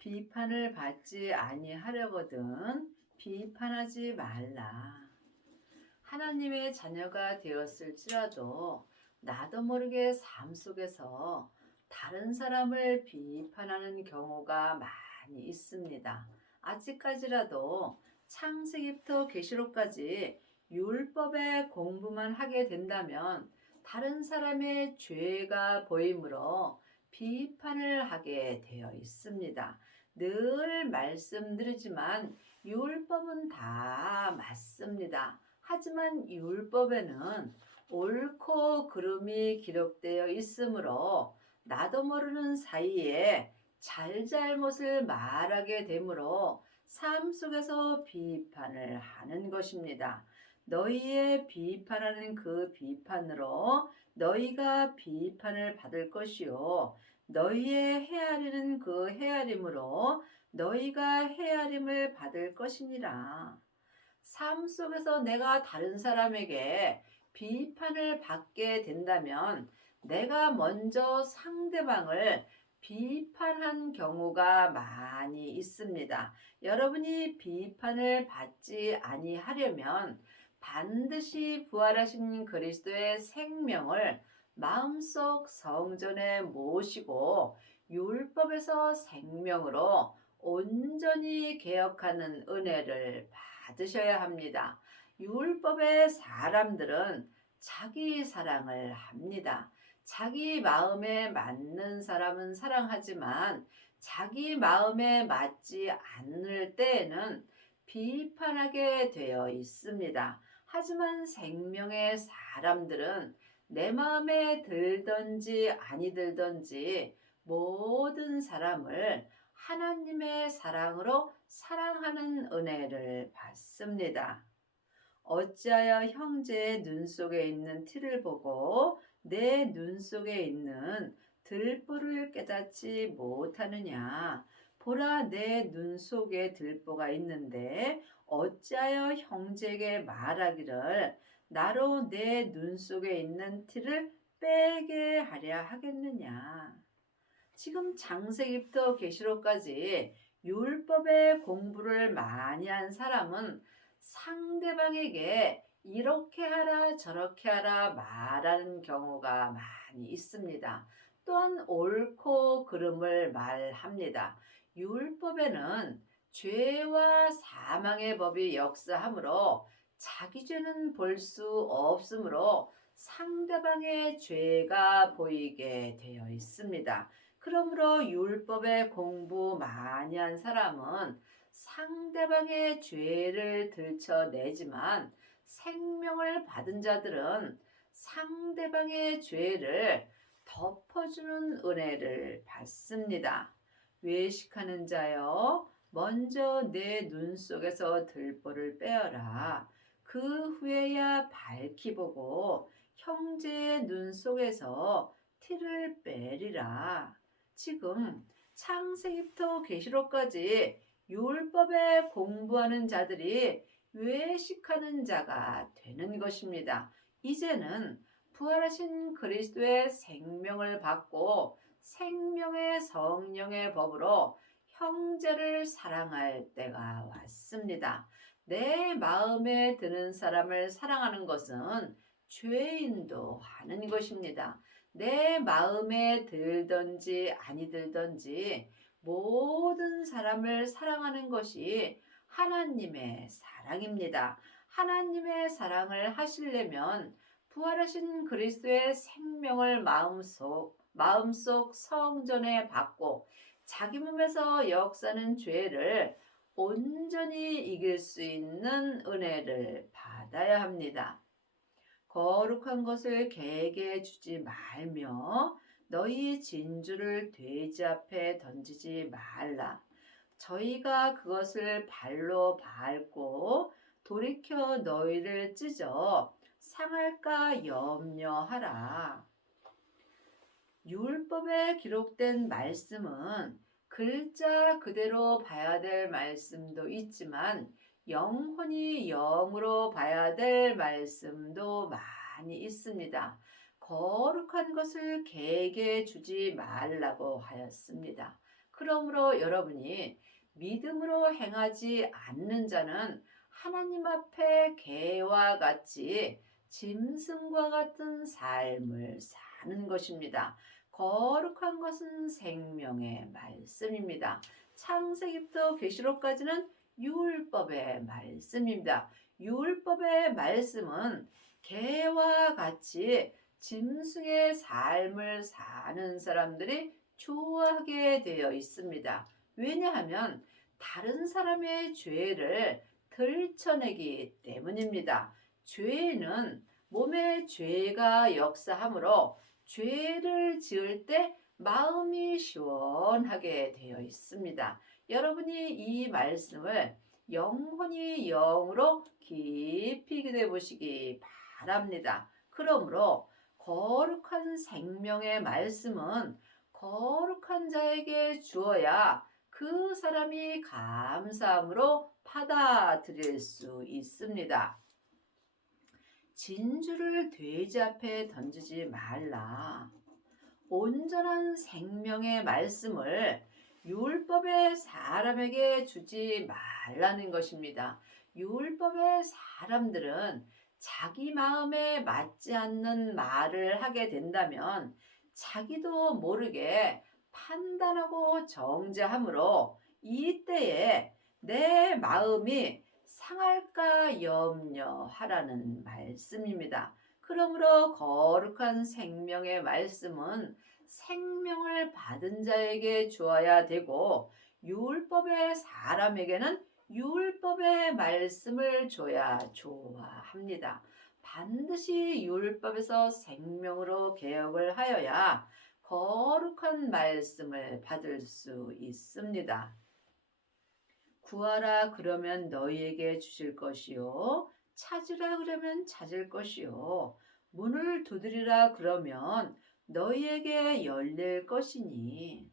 비판을 받지 아니하려거든 비판하지 말라. 하나님의 자녀가 되었을지라도 나도 모르게 삶 속에서 다른 사람을 비판하는 경우가 많이 있습니다. 아직까지라도 창세기부터 계시록까지 율법의 공부만 하게 된다면 다른 사람의 죄가 보이므로 비판을 하게 되어 있습니다. 늘 말씀드리지만 율법은 다 맞습니다. 하지만 율법에는 옳고 그름이 기록되어 있으므로 나도 모르는 사이에 잘잘못을 말하게 되므로 삶 속에서 비판을 하는 것입니다. 너희의 비판하는 그 비판으로 너희가 비판을 받을 것이요 너희의 헤아리는 그 헤아림으로 너희가 헤아림을 받을 것이니라. 삶 속에서 내가 다른 사람에게 비판을 받게 된다면 내가 먼저 상대방을 비판한 경우가 많이 있습니다. 여러분이 비판을 받지 아니하려면 반드시 부활하신 그리스도의 생명을 마음속 성전에 모시고 율법에서 생명으로 온전히 개혁하는 은혜를 받으셔야 합니다. 율법의 사람들은 자기 사랑을 합니다. 자기 마음에 맞는 사람은 사랑하지만 자기 마음에 맞지 않을 때에는 비판하게 되어 있습니다. 하지만 생명의 사람들은 내 마음에 들든지 아니 들든지 모든 사람을 하나님의 사랑으로 사랑하는 은혜를 받습니다. 어찌하여 형제의 눈 속에 있는 티를 보고 내 눈 속에 있는 들보를 깨닫지 못하느냐? 보라, 내 눈 속에 들보가 있는데 어찌하여 형제에게 말하기를 나로 내 눈 속에 있는 티를 빼게 하려 하겠느냐? 지금 창세기부터 계시록까지 율법의 공부를 많이 한 사람은 상대방에게 이렇게 하라 저렇게 하라 말하는 경우가 많이 있습니다. 또한 옳고 그름을 말합니다. 율법에는 죄와 사망의 법이 역사하므로 자기 죄는 볼 수 없으므로 상대방의 죄가 보이게 되어 있습니다. 그러므로 율법의 공부 많이 한 사람은 상대방의 죄를 들춰내지만 생명을 받은 자들은 상대방의 죄를 덮어주는 은혜를 받습니다. 외식하는 자여, 먼저 내 눈 속에서 들보를 빼어라. 그 후에야 밝히 보고 형제의 눈 속에서 티를 빼리라. 지금 창세기부터 계시록까지 율법에 공부하는 자들이 외식하는 자가 되는 것입니다. 이제는 부활하신 그리스도의 생명을 받고 생명의 성령의 법으로 형제를 사랑할 때가 왔습니다. 내 마음에 드는 사람을 사랑하는 것은 죄인도 하는 것입니다. 내 마음에 들든지 아니 들든지 모든 사람을 사랑하는 것이 하나님의 사랑입니다. 하나님의 사랑을 하시려면 부활하신 그리스도의 생명을 마음속 성전에 받고 자기 몸에서 역사는 죄를 온전히 이길 수 있는 은혜를 받아야 합니다. 거룩한 것을 개에게 주지 말며 너희 진주를 돼지 앞에 던지지 말라. 저희가 그것을 발로 밟고 돌이켜 너희를 찢어 상할까 염려하라. 율법에 기록된 말씀은 글자 그대로 봐야 될 말씀도 있지만 영혼이 영으로 봐야 될 말씀도 많이 있습니다. 거룩한 것을 개에게 주지 말라고 하였습니다. 그러므로 여러분이 믿음으로 행하지 않는 자는 하나님 앞에 개와 같이 짐승과 같은 삶을 사는 것입니다. 거룩한 것은 생명의 말씀입니다. 창세기부터 계시록까지는 율법의 말씀입니다. 율법의 말씀은 개와 같이 짐승의 삶을 사는 사람들이 좋아하게 되어 있습니다. 왜냐하면 다른 사람의 죄를 들춰내기 때문입니다. 죄는 몸에 죄가 역사하므로 죄를 지을 때 마음이 시원하게 되어 있습니다. 여러분이 이 말씀을 영혼이 영으로 깊이 기도해 보시기 바랍니다. 그러므로 거룩한 생명의 말씀은 거룩한 자에게 주어야 그 사람이 감사함으로 받아들일 수 있습니다. 진주를 돼지 앞에 던지지 말라. 온전한 생명의 말씀을 율법의 사람에게 주지 말라는 것입니다. 율법의 사람들은 자기 마음에 맞지 않는 말을 하게 된다면 자기도 모르게 판단하고 정죄함으로 이때에 내 마음이 상할까 염려하라는 말씀입니다. 그러므로 거룩한 생명의 말씀은 생명을 받은 자에게 주어야 되고 율법의 사람에게는 율법의 말씀을 줘야 좋아합니다. 반드시 율법에서 생명으로 개혁을 하여야 거룩한 말씀을 받을 수 있습니다. 구하라 그러면 너희에게 주실 것이요 찾으라 그러면 찾을 것이요 문을 두드리라 그러면 너희에게 열릴 것이니.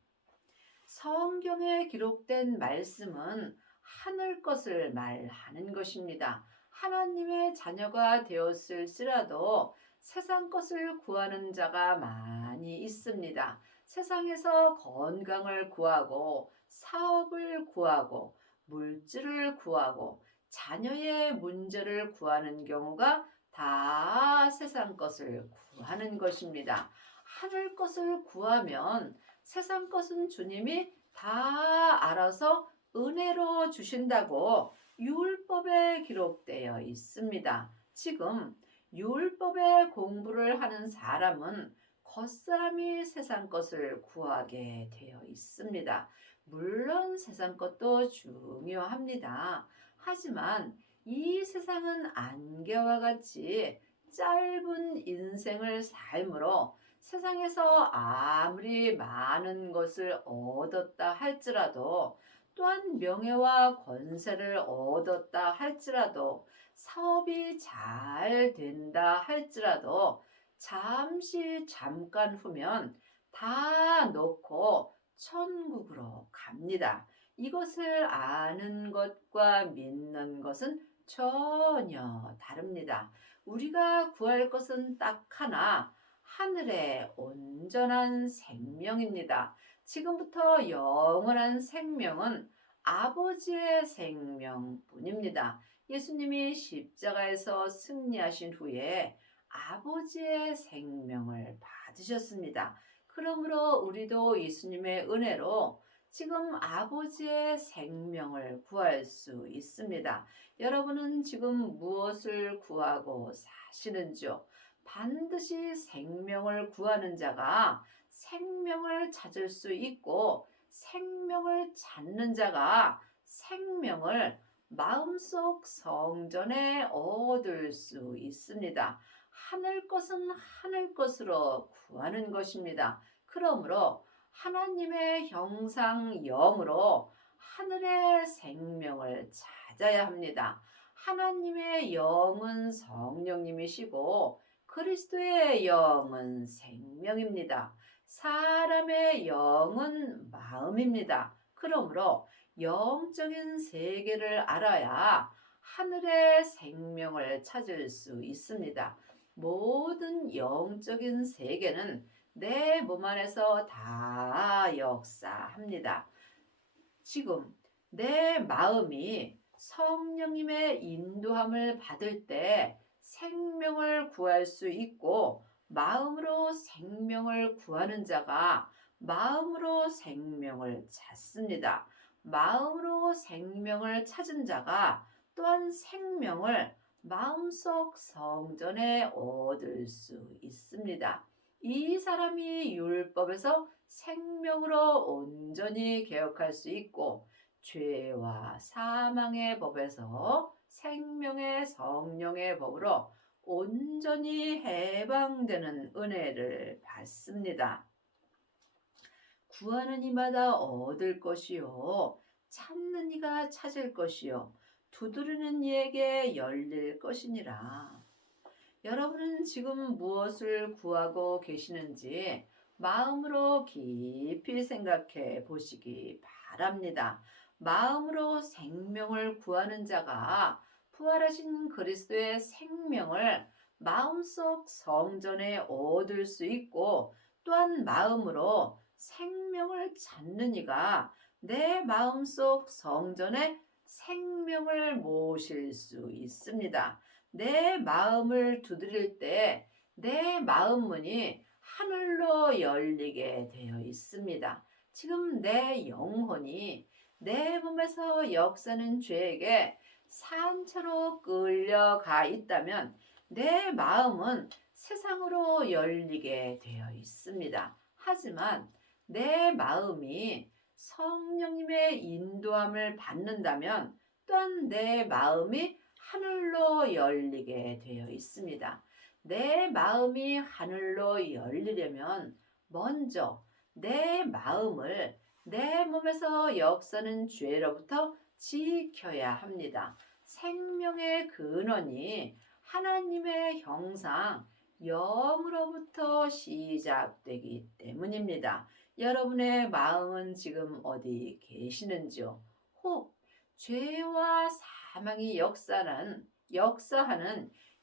성경에 기록된 말씀은 하늘 것을 말하는 것입니다. 하나님의 자녀가 되었을지라도 세상 것을 구하는 자가 많이 있습니다. 세상에서 건강을 구하고 사업을 구하고 물질을 구하고 자녀의 문제를 구하는 경우가 다 세상 것을 구하는 것입니다. 하늘 것을 구하면 세상 것은 주님이 다 알아서 은혜로 주신다고 율법에 기록되어 있습니다. 지금 율법의 공부를 하는 사람은 겉사람이 세상 것을 구하게 되어 있습니다. 물론 세상 것도 중요합니다. 하지만 이 세상은 안개와 같이 짧은 인생을 삶으로 세상에서 아무리 많은 것을 얻었다 할지라도 또한 명예와 권세를 얻었다 할지라도 사업이 잘 된다 할지라도 잠깐 후면 다 놓고 천국으로 갑니다. 이것을 아는 것과 믿는 것은 전혀 다릅니다. 우리가 구할 것은 딱 하나, 하늘의 온전한 생명입니다. 지금부터 영원한 생명은 아버지의 생명뿐입니다. 예수님이 십자가에서 승리하신 후에 아버지의 생명을 받으셨습니다. 그러므로 우리도 예수님의 은혜로 지금 아버지의 생명을 구할 수 있습니다. 여러분은 지금 무엇을 구하고 사시는지요? 반드시 생명을 구하는 자가 생명을 찾을 수 있고 생명을 찾는 자가 생명을 마음속 성전에 얻을 수 있습니다. 하늘 것은 하늘 것으로 구하는 것입니다. 그러므로 하나님의 형상 영으로 하늘의 생명을 찾아야 합니다. 하나님의 영은 성령님이시고 그리스도의 영은 생명입니다. 사람의 영은 마음입니다. 그러므로 영적인 세계를 알아야 하늘의 생명을 찾을 수 있습니다. 모든 영적인 세계는 내 몸 안에서 다 역사합니다. 지금 내 마음이 성령님의 인도함을 받을 때 생명을 구할 수 있고, 마음으로 생명을 구하는 자가 마음으로 생명을 찾습니다. 마음으로 생명을 찾은 자가 또한 생명을 마음속 성전에 얻을 수 있습니다. 이 사람이 율법에서 생명으로 온전히 개혁할 수 있고, 죄와 사망의 법에서 생명의 성령의 법으로 온전히 해방되는 은혜를 받습니다. 구하는 이마다 얻을 것이요, 찾는 이가 찾을 것이요, 두드리는 이에게 열릴 것이니라. 여러분은 지금 무엇을 구하고 계시는지 마음으로 깊이 생각해 보시기 바랍니다. 마음으로 생명을 구하는 자가 부활하신 그리스도의 생명을 마음속 성전에 얻을 수 있고, 또한 마음으로 생명을 찾는 이가 내 마음속 성전에 생명을 모실 수 있습니다. 내 마음을 두드릴 때 내 마음 문이 하늘로 열리게 되어 있습니다. 지금 내 영혼이 내 몸에서 역사는 죄에게 산채로 끌려가 있다면 내 마음은 세상으로 열리게 되어 있습니다. 하지만 내 마음이 성령님의 인도함을 받는다면 또한 내 마음이 하늘로 열리게 되어 있습니다. 내 마음이 하늘로 열리려면 먼저 내 마음을 내 몸에서 역사는 죄로부터 지켜야 합니다. 생명의 근원이 하나님의 형상, 영으로부터 시작되기 때문입니다. 여러분의 마음은 지금 어디 계시는지요? 혹 죄와 사망이 역사하는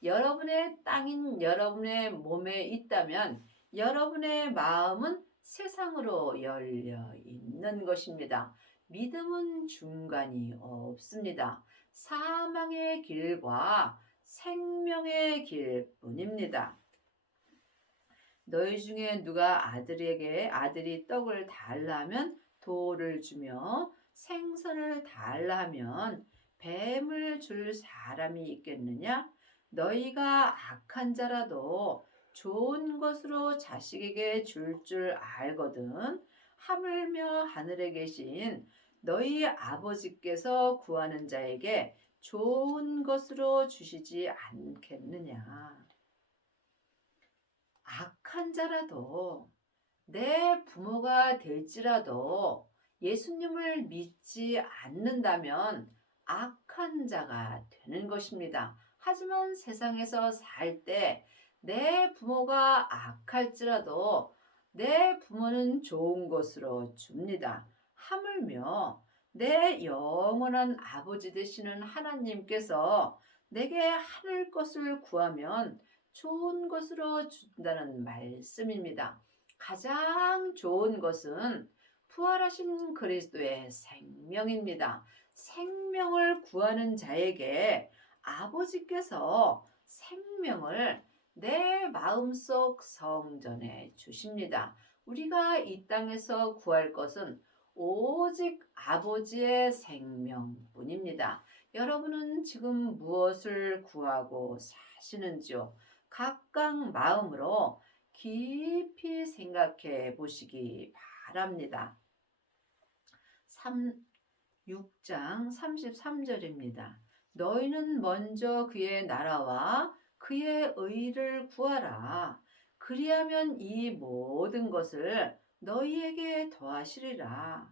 여러분의 땅인 여러분의 몸에 있다면 여러분의 마음은 세상으로 열려 있는 것입니다. 믿음은 중간이 없습니다. 사망의 길과 생명의 길뿐입니다. 너희 중에 누가 아들이 떡을 달라 하면 돌을 주며, 생선을 달라 하면 뱀을 줄 사람이 있겠느냐? 너희가 악한 자라도 좋은 것으로 자식에게 줄 알거든. 하물며 하늘에 계신 너희 아버지께서 구하는 자에게 좋은 것으로 주시지 않겠느냐? 악한 자라도, 내 부모가 될지라도 예수님을 믿지 않는다면 악한 자가 되는 것입니다. 하지만 세상에서 살 때 내 부모가 악할지라도 내 부모는 좋은 것으로 줍니다. 하물며 내 영원한 아버지 되시는 하나님께서 내게 하늘 것을 구하면 좋은 것으로 준다는 말씀입니다. 가장 좋은 것은 부활하신 그리스도의 생명입니다. 생명을 구하는 자에게 아버지께서 생명을 내 마음속 성전에 주십니다. 우리가 이 땅에서 구할 것은 오직 아버지의 생명뿐입니다. 여러분은 지금 무엇을 구하고 사시는지요? 각각 마음으로 깊이 생각해 보시기 바랍니다. 6장 33절입니다. 너희는 먼저 그의 나라와 그의 의를 구하라. 그리하면 이 모든 것을 너희에게 더하시리라.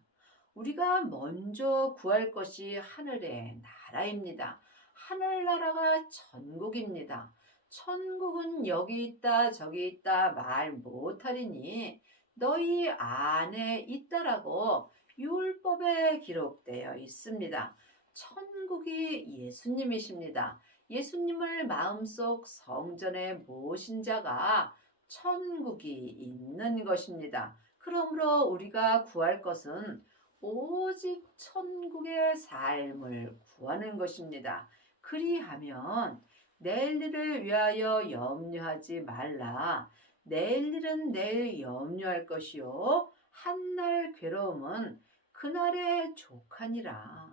우리가 먼저 구할 것이 하늘의 나라입니다. 하늘나라가 천국입니다. 천국은 여기 있다 저기 있다 말 못하리니 너희 안에 있다라고 율법에 기록되어 있습니다. 천국이 예수님이십니다. 예수님을 마음속 성전에 모신 자가 천국이 있는 것입니다. 그러므로 우리가 구할 것은 오직 천국의 삶을 구하는 것입니다. 그리하면 내일 일을 위하여 염려하지 말라. 내일 일은 내일 염려할 것이요 한날 괴로움은 그날의 족하니라.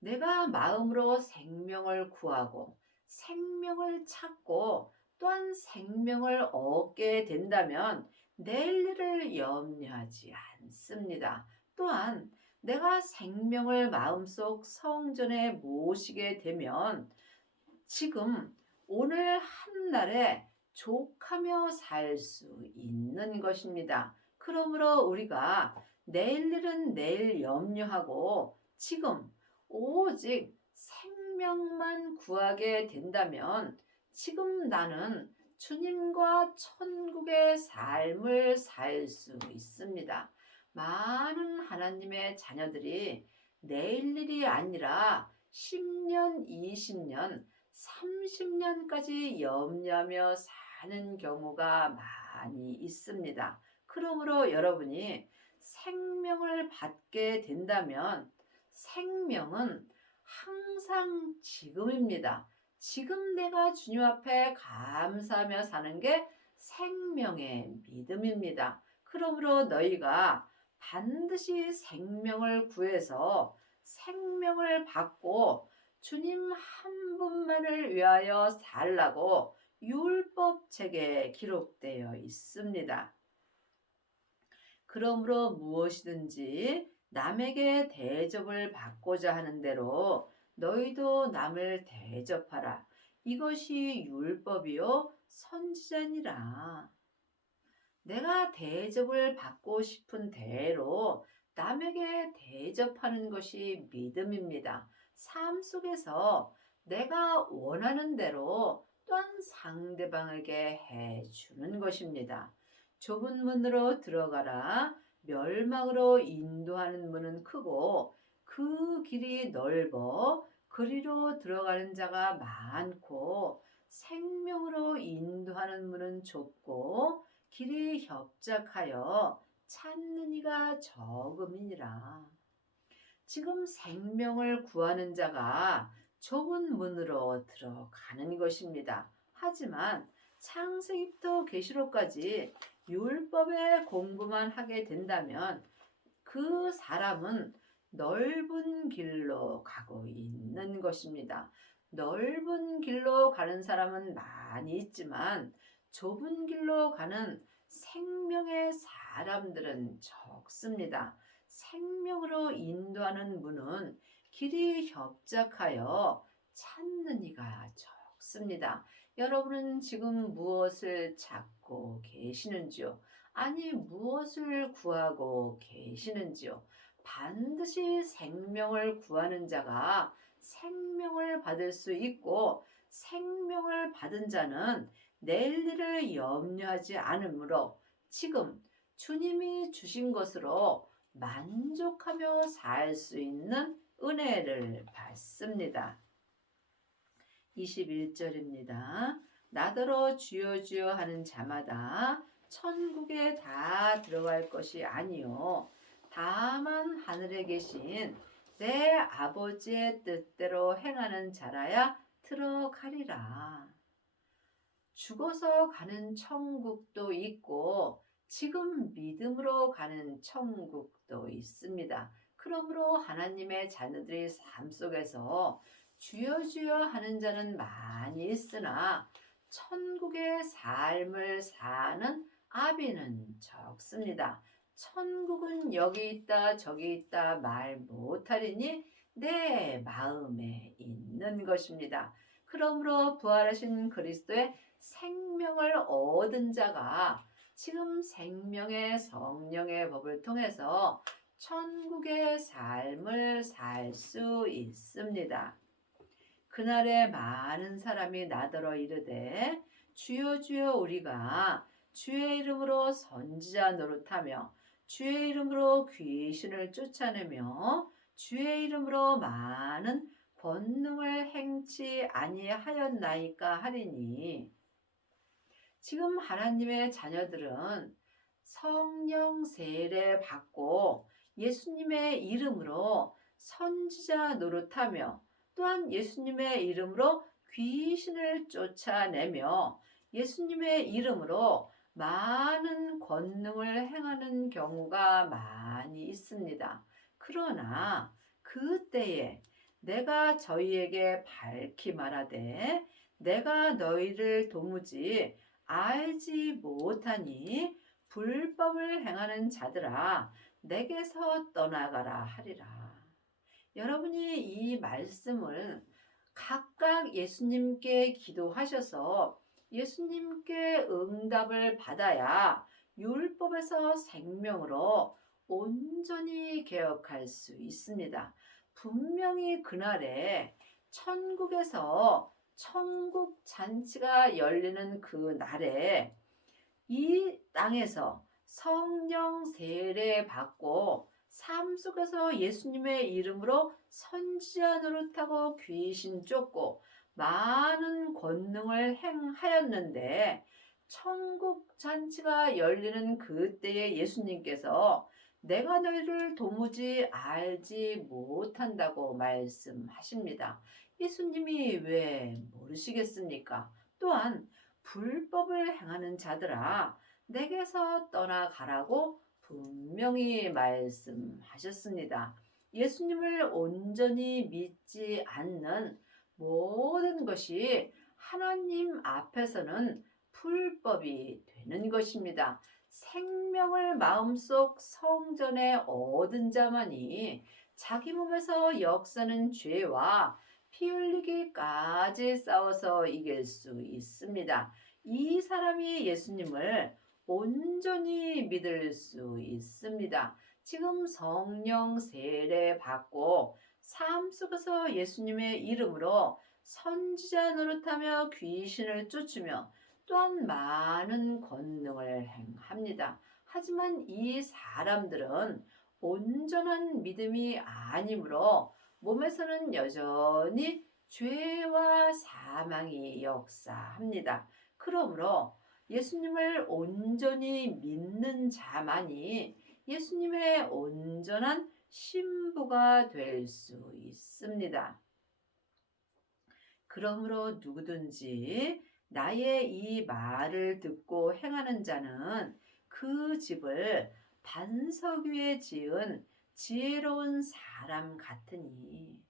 내가 마음으로 생명을 구하고 생명을 찾고 또한 생명을 얻게 된다면 내일 일을 염려하지 않습니다. 또한 내가 생명을 마음속 성전에 모시게 되면 지금 오늘 한날에 족하며 살 수 있는 것입니다. 그러므로 우리가 내일 일은 내일 염려하고 지금 오직 생명만 구하게 된다면 지금 나는 주님과 천국의 삶을 살 수 있습니다. 많은 하나님의 자녀들이 내일 일이 아니라 10년, 20년, 30년까지 염려하며 사는 경우가 많이 있습니다. 그러므로 여러분이 생명을 받게 된다면 생명은 항상 지금입니다. 지금 내가 주님 앞에 감사하며 사는 게 생명의 믿음입니다. 그러므로 너희가 반드시 생명을 구해서 생명을 받고 주님 한 분만을 위하여 살라고 율법책에 기록되어 있습니다. 그러므로 무엇이든지 남에게 대접을 받고자 하는 대로 너희도 남을 대접하라. 이것이 율법이요 선지자니라. 내가 대접을 받고 싶은 대로 남에게 대접하는 것이 믿음입니다. 삶 속에서 내가 원하는 대로 또한 상대방에게 해주는 것입니다. 좁은 문으로 들어가라. 멸망으로 인도하는 문은 크고 그 길이 넓어 그리로 들어가는 자가 많고 생명으로 인도하는 문은 좁고 길이 협착하여 찾는 이가 적음이니라. 지금 생명을 구하는 자가 좁은 문으로 들어가는 것입니다. 하지만 창세기부터 계시록까지 율법의 공부만 하게 된다면 그 사람은 넓은 길로 가고 있는 것입니다. 넓은 길로 가는 사람은 많이 있지만 좁은 길로 가는 생명의 사람들은 적습니다. 생명으로 인도하는 문은 길이 협착하여 찾는 이가 적습니다. 여러분은 지금 무엇을 찾고 계시는지요? 아니, 무엇을 구하고 계시는지요? 반드시 생명을 구하는 자가 생명을 받을 수 있고 생명을 받은 자는 내일 일을 염려하지 않으므로 지금 주님이 주신 것으로 만족하며 살 수 있는 은혜를 받습니다. 21절입니다. 나더러 주여 주여 하는 자마다 천국에 다 들어갈 것이 아니요 다만 하늘에 계신 내 아버지의 뜻대로 행하는 자라야 들어가리라. 죽어서 가는 천국도 있고 지금 믿음으로 가는 천국도 있습니다. 그러므로 하나님의 자녀들의 삶 속에서 주여 주여 하는 자는 많이 있으나 천국의 삶을 사는 아비는 적습니다. 천국은 여기 있다 저기 있다 말 못하리니 내 마음에 있는 것입니다. 그러므로 부활하신 그리스도의 생명을 얻은 자가 지금 생명의 성령의 법을 통해서 천국의 삶을 살 수 있습니다. 그날에 많은 사람이 나더러 이르되 주여 주여 우리가 주의 이름으로 선지자 노릇하며 주의 이름으로 귀신을 쫓아내며 주의 이름으로 많은 권능을 행치 아니하였나이까 하리니 지금 하나님의 자녀들은 성령 세례 받고 예수님의 이름으로 선지자 노릇하며 또한 예수님의 이름으로 귀신을 쫓아내며 예수님의 이름으로 많은 권능을 행하는 경우가 많이 있습니다. 그러나 그때에 내가 저희에게 밝히 말하되 내가 너희를 도무지 알지 못하니 불법을 행하는 자들아 내게서 떠나가라 하리라. 여러분이 이 말씀을 각각 예수님께 기도하셔서 예수님께 응답을 받아야 율법에서 생명으로 온전히 개혁할 수 있습니다. 분명히 그날에 천국에서 천국 잔치가 열리는 그 날에 이 땅에서 성령 세례 받고 삶 속에서 예수님의 이름으로 선지자 노릇하고 귀신 쫓고 많은 권능을 행하였는데 천국 잔치가 열리는 그때에 예수님께서 내가 너희를 도무지 알지 못한다고 말씀하십니다. 예수님이 왜 모르시겠습니까? 또한 불법을 행하는 자들아 내게서 떠나가라고 분명히 말씀하셨습니다. 예수님을 온전히 믿지 않는 모든 것이 하나님 앞에서는 불법이 되는 것입니다. 생명을 마음속 성전에 얻은 자만이 자기 몸에서 역사는 죄와 피 흘리기까지 싸워서 이길 수 있습니다. 이 사람이 예수님을 온전히 믿을 수 있습니다. 지금 성령 세례 받고 삶 속에서 예수님의 이름으로 선지자 노릇하며 귀신을 쫓으며 또한 많은 권능을 행합니다. 하지만 이 사람들은 온전한 믿음이 아니므로 몸에서는 여전히 죄와 사망이 역사합니다. 그러므로 예수님을 온전히 믿는 자만이 예수님의 온전한 신부가 될 수 있습니다. 그러므로 누구든지 나의 이 말을 듣고 행하는 자는 그 집을 반석 위에 지은 지혜로운 사람 같으니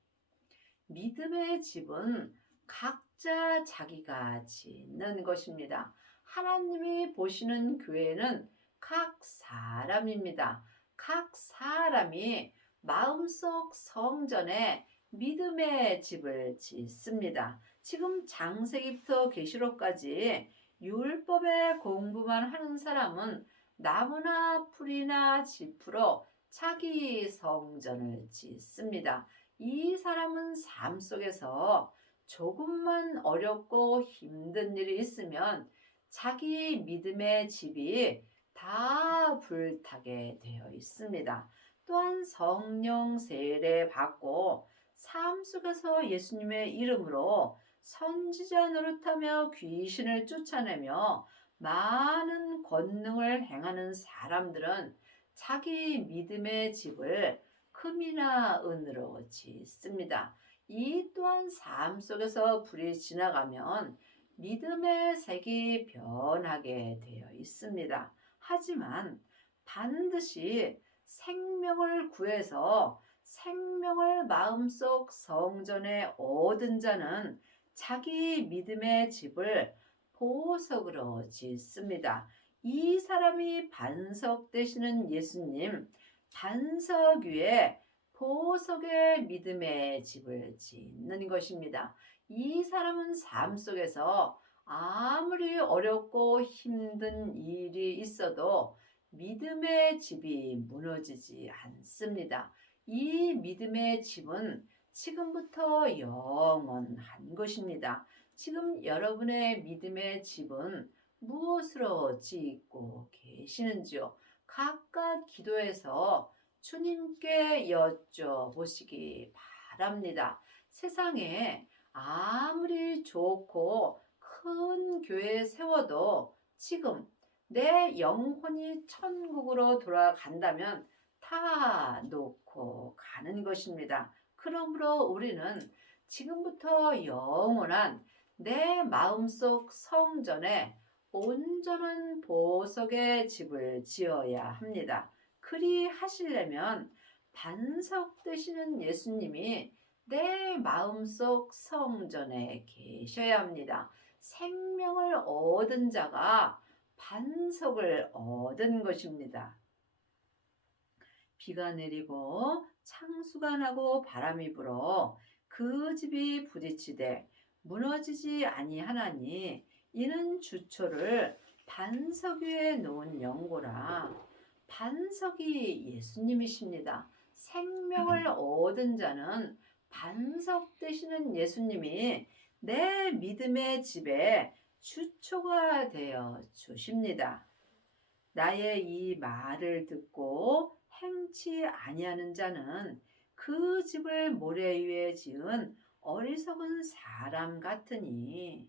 믿음의 집은 각자 자기가 짓는 것입니다. 하나님이 보시는 교회는 각 사람입니다. 각 사람이 마음속 성전에 믿음의 집을 짓습니다. 지금 창세기부터 계시록까지 율법의 공부만 하는 사람은 나무나 풀이나 짚으로 자기 성전을 짓습니다. 이 사람은 삶 속에서 조금만 어렵고 힘든 일이 있으면 자기 믿음의 집이 다 불타게 되어 있습니다. 또한 성령 세례 받고 삶 속에서 예수님의 이름으로 선지자 노릇하며 귀신을 쫓아내며 많은 권능을 행하는 사람들은 자기 믿음의 집을 금이나 은으로 짓습니다. 이 또한 삶 속에서 불이 지나가면 믿음의 색이 변하게 되어 있습니다. 하지만 반드시 생명을 구해서 생명을 마음속 성전에 얻은 자는 자기 믿음의 집을 보석으로 짓습니다. 이 사람이 반석 되시는 예수님, 반석 위에 보석의 믿음의 집을 짓는 것입니다. 이 사람은 삶 속에서 아무리 어렵고 힘든 일이 있어도 믿음의 집이 무너지지 않습니다. 이 믿음의 집은 지금부터 영원한 것입니다. 지금 여러분의 믿음의 집은 무엇으로 짓고 계시는지요? 각각 기도해서 주님께 여쭤보시기 바랍니다. 세상에 아무리 좋고 큰 교회 세워도 지금 내 영혼이 천국으로 돌아간다면 다 놓고 가는 것입니다. 그러므로 우리는 지금부터 영원한 내 마음속 성전에 온전한 보석의 집을 지어야 합니다. 그리 하시려면 반석 되시는 예수님이 내 마음속 성전에 계셔야 합니다. 생명을 얻은 자가 반석을 얻은 것입니다. 비가 내리고 창수가 나고 바람이 불어 그 집이 부딪히되 무너지지 아니하나니 이는 주초를 반석 위에 놓은 연고라. 반석이 예수님이십니다. 생명을 얻은 자는 반석 되시는 예수님이 내 믿음의 집에 주초가 되어 주십니다. 나의 이 말을 듣고 행치 아니하는 자는 그 집을 모래 위에 지은 어리석은 사람 같으니,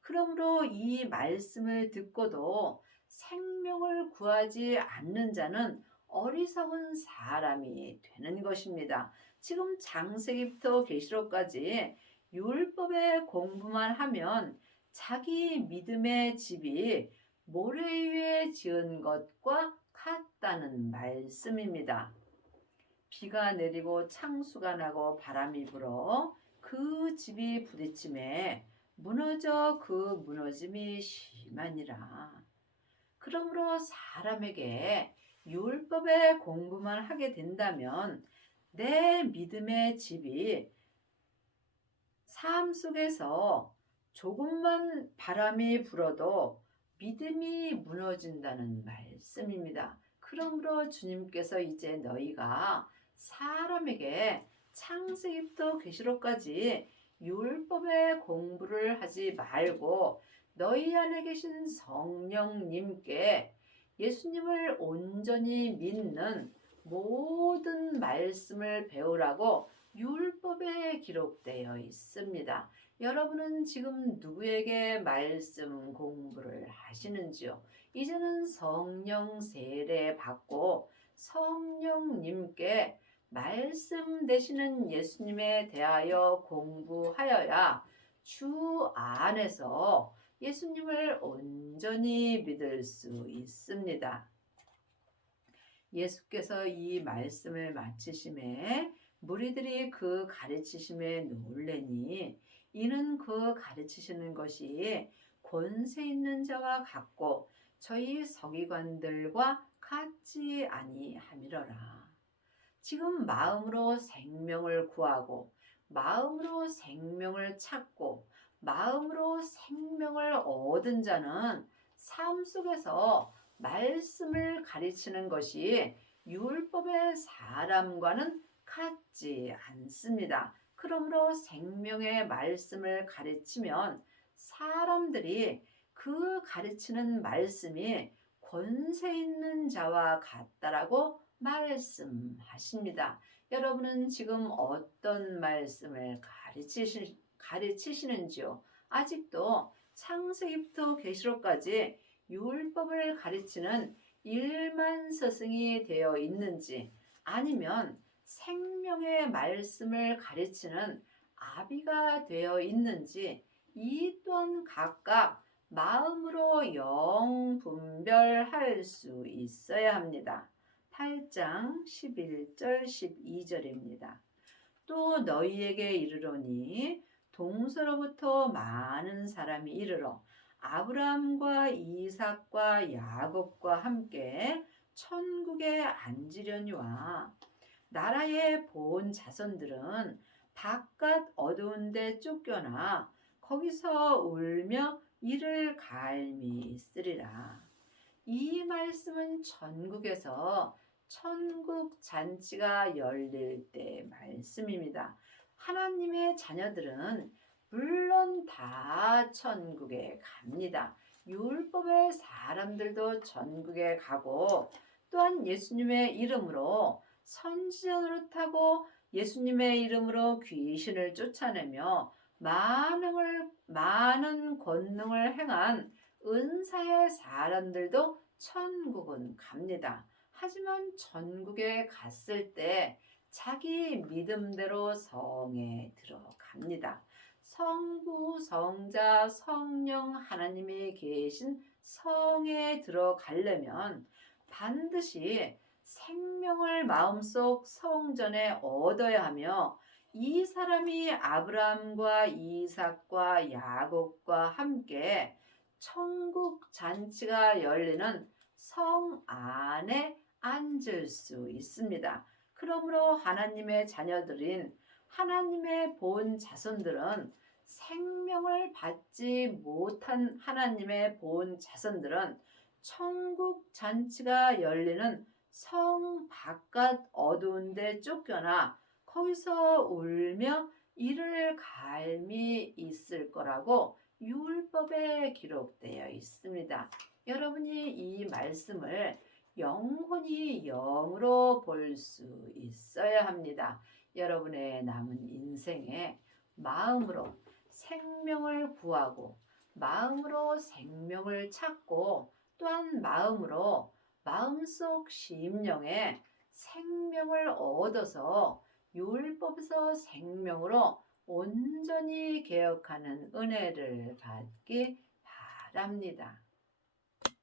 그러므로 이 말씀을 듣고도 생명을 구하지 않는 자는 어리석은 사람이 되는 것입니다. 지금 창세기부터 계시록까지 율법의 공부만 하면 자기 믿음의 집이 모래 위에 지은 것과 같다는 말씀입니다. 비가 내리고 창수가 나고 바람이 불어 그 집이 부딪힘에 무너져 그 무너짐이 심하니라. 그러므로 사람에게 율법의 공부만 하게 된다면 내 믿음의 집이 삶 속에서 조금만 바람이 불어도 믿음이 무너진다는 말씀입니다. 그러므로 주님께서 이제 너희가 사람에게 창세기부터 계시록까지 율법의 공부를 하지 말고 너희 안에 계신 성령님께 예수님을 온전히 믿는 모든 말씀을 배우라고 율법에 기록되어 있습니다. 여러분은 지금 누구에게 말씀 공부를 하시는지요? 이제는 성령 세례 받고 성령님께 말씀 되시는 예수님에 대하여 공부하여야 주 안에서 예수님을 온전히 믿을 수 있습니다. 예수께서 이 말씀을 마치심에 무리들이 그 가르치심에 놀래니 이는 그 가르치시는 것이 권세 있는 자와 같고 저희 서기관들과 같지 아니함이러라. 지금 마음으로 생명을 구하고 마음으로 생명을 찾고 마음으로 생명을 얻은 자는 삶 속에서 말씀을 가르치는 것이 율법의 사람과는 같지 않습니다. 그러므로 생명의 말씀을 가르치면 사람들이 그 가르치는 말씀이 권세 있는 자와 같다라고 말씀하십니다. 여러분은 지금 어떤 말씀을 가르치시는지요? 아직도 창세기부터 계시록까지 율법을 가르치는 일만 스승이 되어 있는지, 아니면 생명의 말씀을 가르치는 아비가 되어 있는지, 이 또한 각각 마음으로 영 분별할 수 있어야 합니다. 8장 11절 12절입니다. 또 너희에게 이르노니 동서로부터 많은 사람이 이르러 아브라함과 이삭과 야곱과 함께 천국에 앉으려니와 나라의 본 자손들은 바깥 어두운 데 쫓겨나 거기서 울며 이를 갈미 있으리라. 이 말씀은 천국에서 천국 잔치가 열릴 때 말씀입니다. 하나님의 자녀들은 물론 다 천국에 갑니다. 율법의 사람들도 천국에 가고, 또한 예수님의 이름으로 선지자 노릇하고 예수님의 이름으로 귀신을 쫓아내며 많은 권능을 행한 은사의 사람들도 천국은 갑니다. 하지만 천국에 갔을 때 자기 믿음대로 성에 들어갑니다. 성부, 성자, 성령 하나님이 계신 성에 들어가려면 반드시 생명을 마음속 성전에 얻어야 하며 이 사람이 아브라함과 이삭과 야곱과 함께 천국 잔치가 열리는 성 안에 앉을 수 있습니다. 그러므로 하나님의 자녀들인 하나님의 본 자손들은 생명을 받지 못한 하나님의 본 자손들은 천국 잔치가 열리는 성 바깥 어두운 데 쫓겨나 거기서 울며 이를 갈미 있을 거라고 율법에 기록되어 있습니다. 여러분이 이 말씀을 영혼이 영으로 볼 수 있어야 합니다. 여러분의 남은 인생에 마음으로 생명을 구하고 마음으로 생명을 찾고 또한 마음으로 마음속 심령에 생명을 얻어서 율법에서 생명으로 온전히 개혁하는 은혜를 받기 바랍니다.